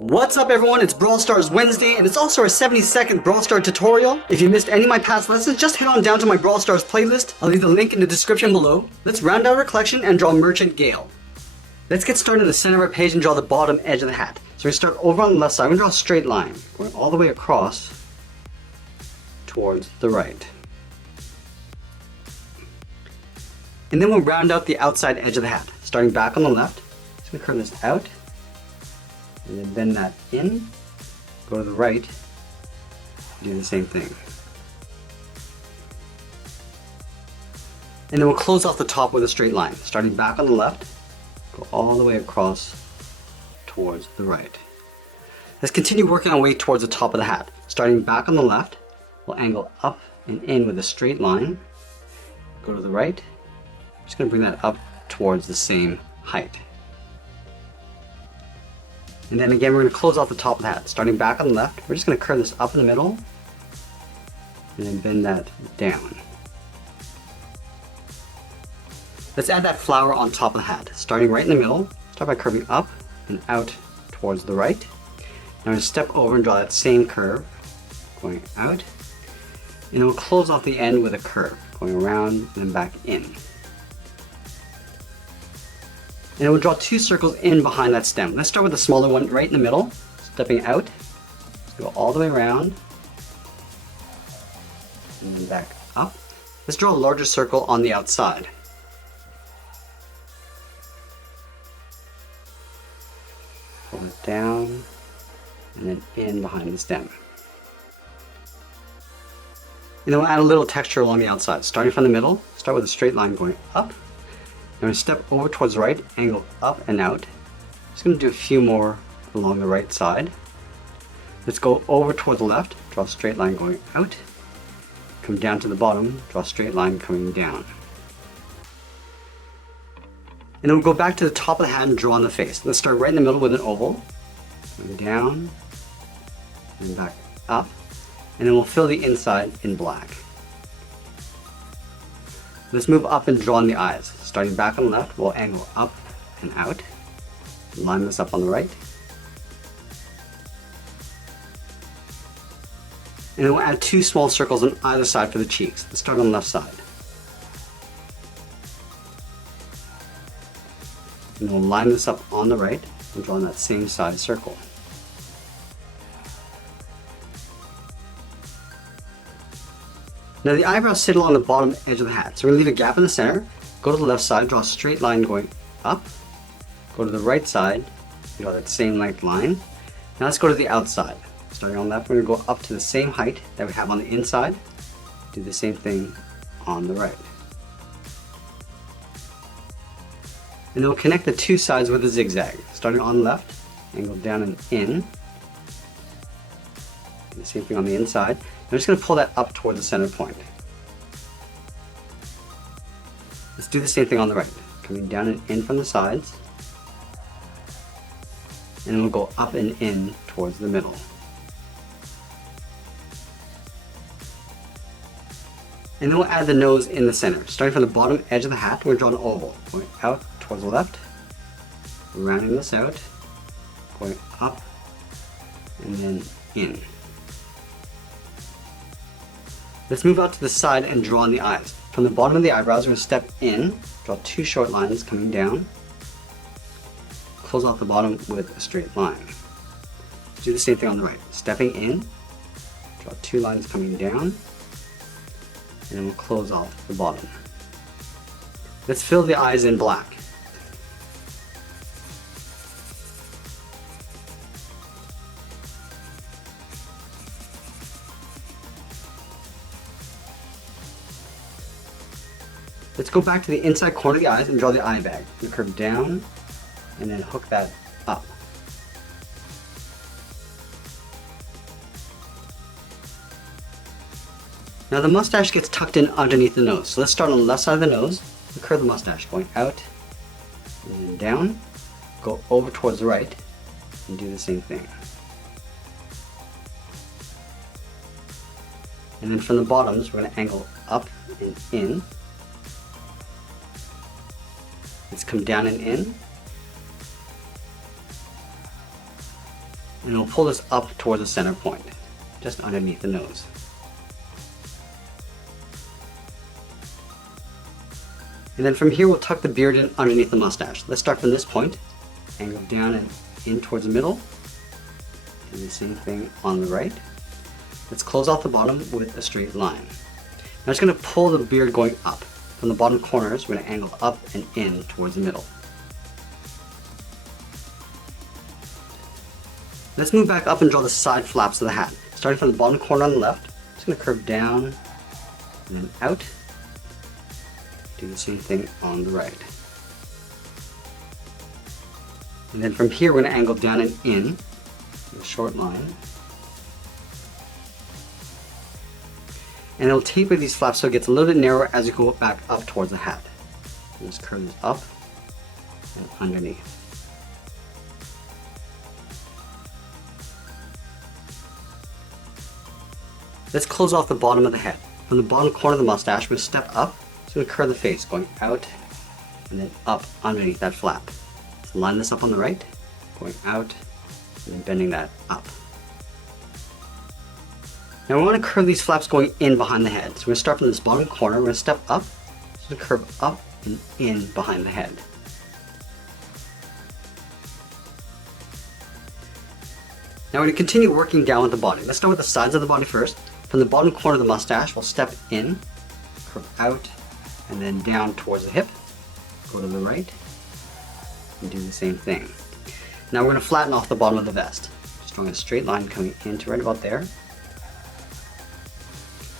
What's up everyone, it's Brawl Stars Wednesday, and it's also our 72nd Brawl Stars tutorial. If you missed any of my past lessons, just head on down to my Brawl Stars playlist. I'll leave the link in the description below. Let's round out our collection and draw Merchant Gale. Let's get started in the center of our page and draw the bottom edge of the hat. So we start over on the left side, we're going to draw a straight line, going all the way across towards the right. And then we'll round out the outside edge of the hat. Starting back on the left, just going to curve this out. And then bend that in, go to the right, do the same thing. And then we'll close off the top with a straight line. Starting back on the left, go all the way across towards the right. Let's continue working our way towards the top of the hat. Starting back on the left, we'll angle up and in with a straight line, go to the right. I'm just going to bring that up towards the same height. And then again, we're going to close off the top of the hat. Starting back on the left, we're just going to curve this up in the middle and then bend that down. Let's add that flower on top of the hat. Starting right in the middle, start by curving up and out towards the right. Now we're going to step over and draw that same curve, going out. And then we'll close off the end with a curve, going around and then back in. And we'll draw two circles in behind that stem. Let's start with the smaller one right in the middle, stepping out. Let's go all the way around and then back up. Let's draw a larger circle on the outside. Pull it down and then in behind the stem. And then we'll add a little texture along the outside. Starting from the middle, start with a straight line going up. I'm going to step over towards the right, angle up and out. Just going to do a few more along the right side. Let's go over toward the left, draw a straight line going out. Come down to the bottom, draw a straight line coming down. And then we'll go back to the top of the hat and draw on the face. Let's start right in the middle with an oval. Going down and back up. And then we'll fill the inside in black. Let's move up and draw on the eyes. Starting back on the left, we'll angle up and out. Line this up on the right. And then we'll add two small circles on either side for the cheeks. Let's start on the left side. And we'll line this up on the right and draw on that same size circle. Now the eyebrows sit along the bottom edge of the hat, so we're going to leave a gap in the center, go to the left side, draw a straight line going up, go to the right side, draw that same length line. Now let's go to the outside. Starting on the left, we're going to go up to the same height that we have on the inside, do the same thing on the right. And then we'll connect the two sides with a zigzag. Starting on the left, angle down and in, do the same thing on the inside. I'm just going to pull that up toward the center point. Let's do the same thing on the right. Coming down and in from the sides. And then we'll go up and in towards the middle. And then we'll add the nose in the center. Starting from the bottom edge of the hat, we're going to draw an oval. Going out towards the left. Rounding this out. Going up. And then in. Let's move out to the side and draw on the eyes. From the bottom of the eyebrows, we're going to step in, draw two short lines coming down, close off the bottom with a straight line. Let's do the same thing on the right. Stepping in, draw two lines coming down, and then we'll close off the bottom. Let's fill the eyes in black. Let's go back to the inside corner of the eyes and draw the eye bag. You curve down and then hook that up. Now the mustache gets tucked in underneath the nose. So let's start on the left side of the nose and curve the mustache going out and then down, go over towards the right and do the same thing. And then from the bottoms, we're going to angle up and in. Let's come down and in. And we'll pull this up towards the center point, just underneath the nose. And then from here we'll tuck the beard in underneath the mustache. Let's start from this point, angle down and in towards the middle. Do the same thing on the right. Let's close off the bottom with a straight line. Now I'm just going to pull the beard going up. From the bottom corners, we're going to angle up and in towards the middle. Let's move back up and draw the side flaps of the hat. Starting from the bottom corner on the left, just going to curve down and then out. Do the same thing on the right. And then from here, we're going to angle down and in with a short line. And it'll taper these flaps so it gets a little bit narrower as you go back up towards the hat. And just curve this up and underneath. Let's close off the bottom of the head. From the bottom corner of the mustache, we're going to step up. So we're going to curve the face, going out and then up underneath that flap. Let's line this up on the right, going out and then bending that up. Now we want to curve these flaps going in behind the head. So we're going to start from this bottom corner, we're going to step up, so we're going to curve up and in behind the head. Now we're going to continue working down with the body. Let's start with the sides of the body first. From the bottom corner of the mustache, we'll step in, curve out, and then down towards the hip. Go to the right, and do the same thing. Now we're going to flatten off the bottom of the vest. Just drawing a straight line coming into right about there.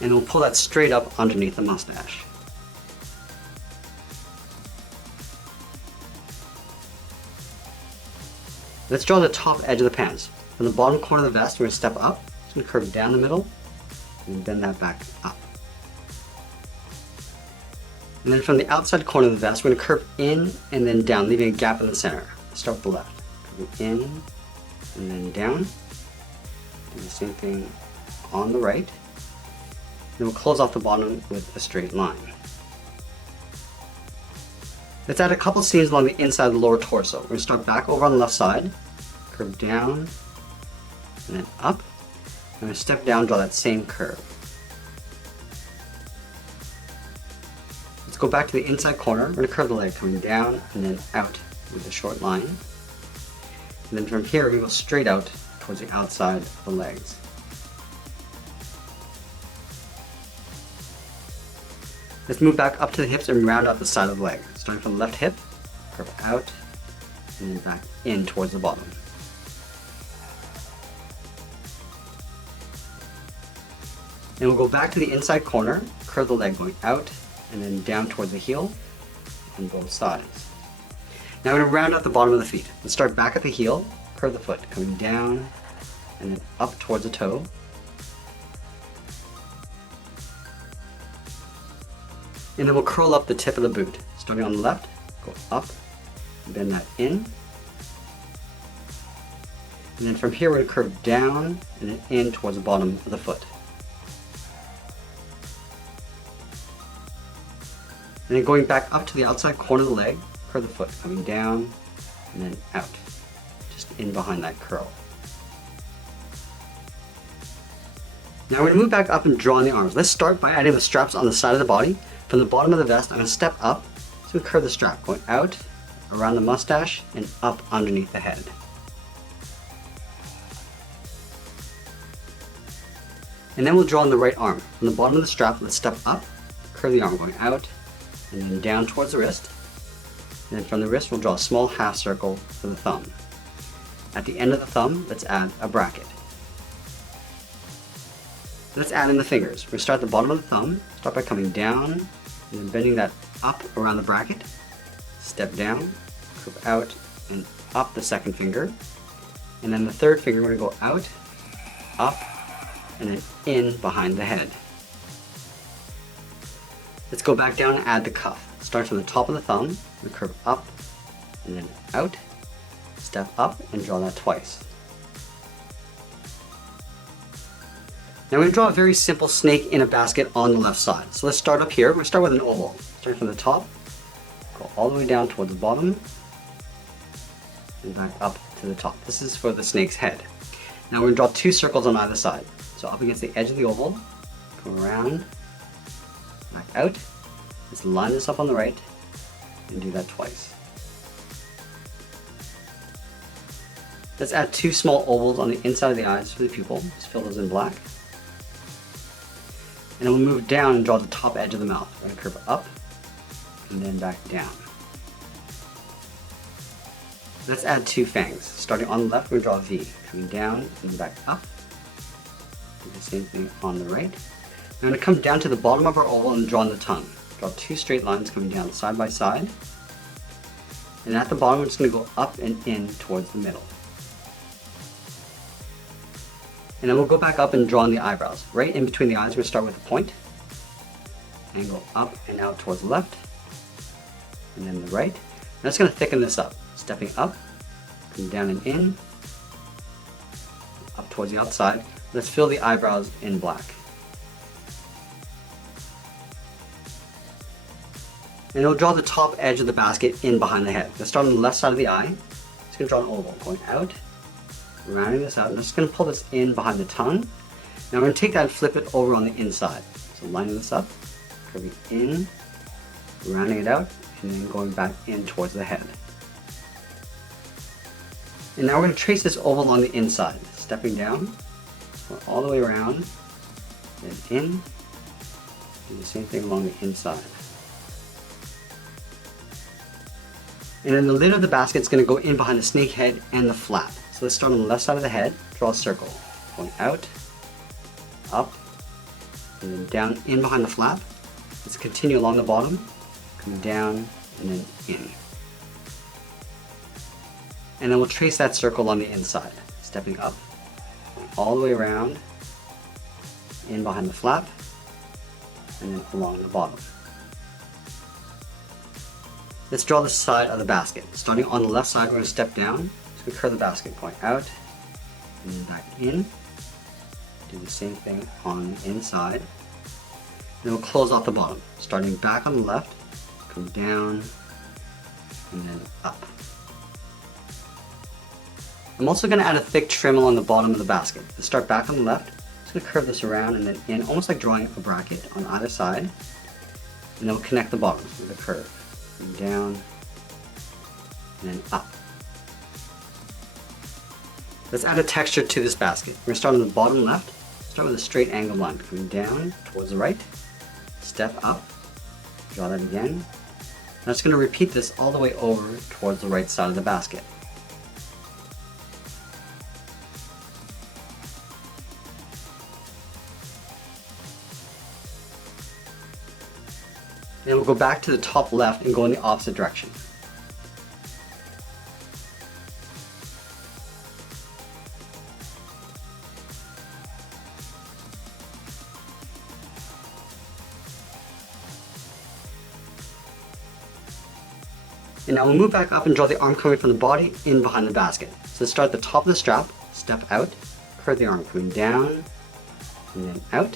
And we'll pull that straight up underneath the mustache. Let's draw the top edge of the pants. From the bottom corner of the vest, we're going to step up. Just going to curve down the middle and bend that back up. And then from the outside corner of the vest, we're going to curve in and then down, leaving a gap in the center. Start with the left. Curve in and then down. Do the same thing on the right. Then we'll close off the bottom with a straight line. Let's add a couple seams along the inside of the lower torso. We're going to start back over on the left side, curve down, and then up. I'm going to step down, draw that same curve. Let's go back to the inside corner. We're going to curve the leg coming down and then out with a short line. And then from here, we go straight out towards the outside of the legs. Let's move back up to the hips and round out the side of the leg. Starting from the left hip, curve out, and then back in towards the bottom. And we'll go back to the inside corner, curve the leg going out, and then down towards the heel on both sides. Now we're going to round out the bottom of the feet. Let's start back at the heel, curve the foot, coming down, and then up towards the toe. And then we'll curl up the tip of the boot. Starting on the left, go up, bend that in. And then from here we're going to curve down and then in towards the bottom of the foot. And then going back up to the outside corner of the leg, curve the foot, coming down and then out, just in behind that curl. Now we're going to move back up and draw on the arms. Let's start by adding the straps on the side of the body. From the bottom of the vest, I'm going to step up, so we curve the strap, going out, around the mustache, and up underneath the head. And then we'll draw on the right arm. From the bottom of the strap, let's step up, curve the arm going out, and then down towards the wrist. And then from the wrist, we'll draw a small half circle for the thumb. At the end of the thumb, let's add a bracket. Let's add in the fingers. We're going to start at the bottom of the thumb, start by coming down, and then bending that up around the bracket. Step down, curve out, and up the second finger. And then the third finger, we're going to go out, up, and then in behind the head. Let's go back down and add the cuff. Start from the top of the thumb, we curve up, and then out, step up, and draw that twice. Now we're going to draw a very simple snake in a basket on the left side. So let's start up here. We're going to start with an oval. Start from the top, go all the way down towards the bottom, and back up to the top. This is for the snake's head. Now we're going to draw 2 circles on either side. So up against the edge of the oval, go around, back out. Let's line this up on the right and do that twice. Let's add 2 small ovals on the inside of the eyes for the pupil. Let's fill those in black. And then we'll move down and draw the top edge of the mouth. We're going to curve up and then back down. Let's add 2 fangs. Starting on the left, we're going to draw a V, coming down and back up. Do the same thing on the right. Now I'm going to come down to the bottom of our oval and draw on the tongue. Draw 2 straight lines coming down side by side. And at the bottom, we're just going to go up and in towards the middle. And then we'll go back up and draw on the eyebrows. Right in between the eyes, we're going to start with a point. And go up and out towards the left. And then the right. Now it's going to thicken this up. Stepping up, coming down and in, up towards the outside. Let's fill the eyebrows in black. And we'll draw the top edge of the basket in behind the head. Let's start on the left side of the eye. Just going to draw an oval, going out, rounding this out, and just going to pull this in behind the tongue. Now we're going to take that and flip it over on the inside. So lining this up, curving in, rounding it out, and then going back in towards the head. And now we're going to trace this oval along the inside, stepping down, go all the way around, then in, do the same thing along the inside. And then the lid of the basket is going to go in behind the snake head and the flap. So let's start on the left side of the head, draw a circle, going out, up, and then down in behind the flap. Let's continue along the bottom, coming down, and then in. And then we'll trace that circle on the inside, stepping up, all the way around, in behind the flap, and then along the bottom. Let's draw the side of the basket. Starting on the left side, we're going to step down, just going to curve the basket, going out, and then back in. Do the same thing on the inside. Then we'll close off the bottom, starting back on the left, come down, and then up. I'm also going to add a thick trim along the bottom of the basket. Let's start back on the left. Just going to curve this around and then in, almost like drawing a bracket on either side. And then we'll connect the bottoms with a curve. And down, and then up. Let's add a texture to this basket. We're going to start on the bottom left. Start with a straight angle line, coming down towards the right. Step up, draw that again. Now it's going to repeat this all the way over towards the right side of the basket. And we'll go back to the top left and go in the opposite direction. And now we'll move back up and draw the arm coming from the body in behind the basket. So let's start at the top of the strap, step out, curve the arm, coming down, and then out.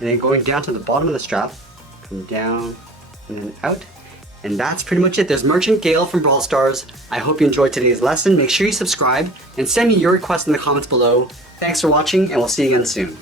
And then going down to the bottom of the strap, come down, and then out. And that's pretty much it. There's Merchant Gale from Brawl Stars. I hope you enjoyed today's lesson. Make sure you subscribe and send me your requests in the comments below. Thanks for watching, and we'll see you again soon.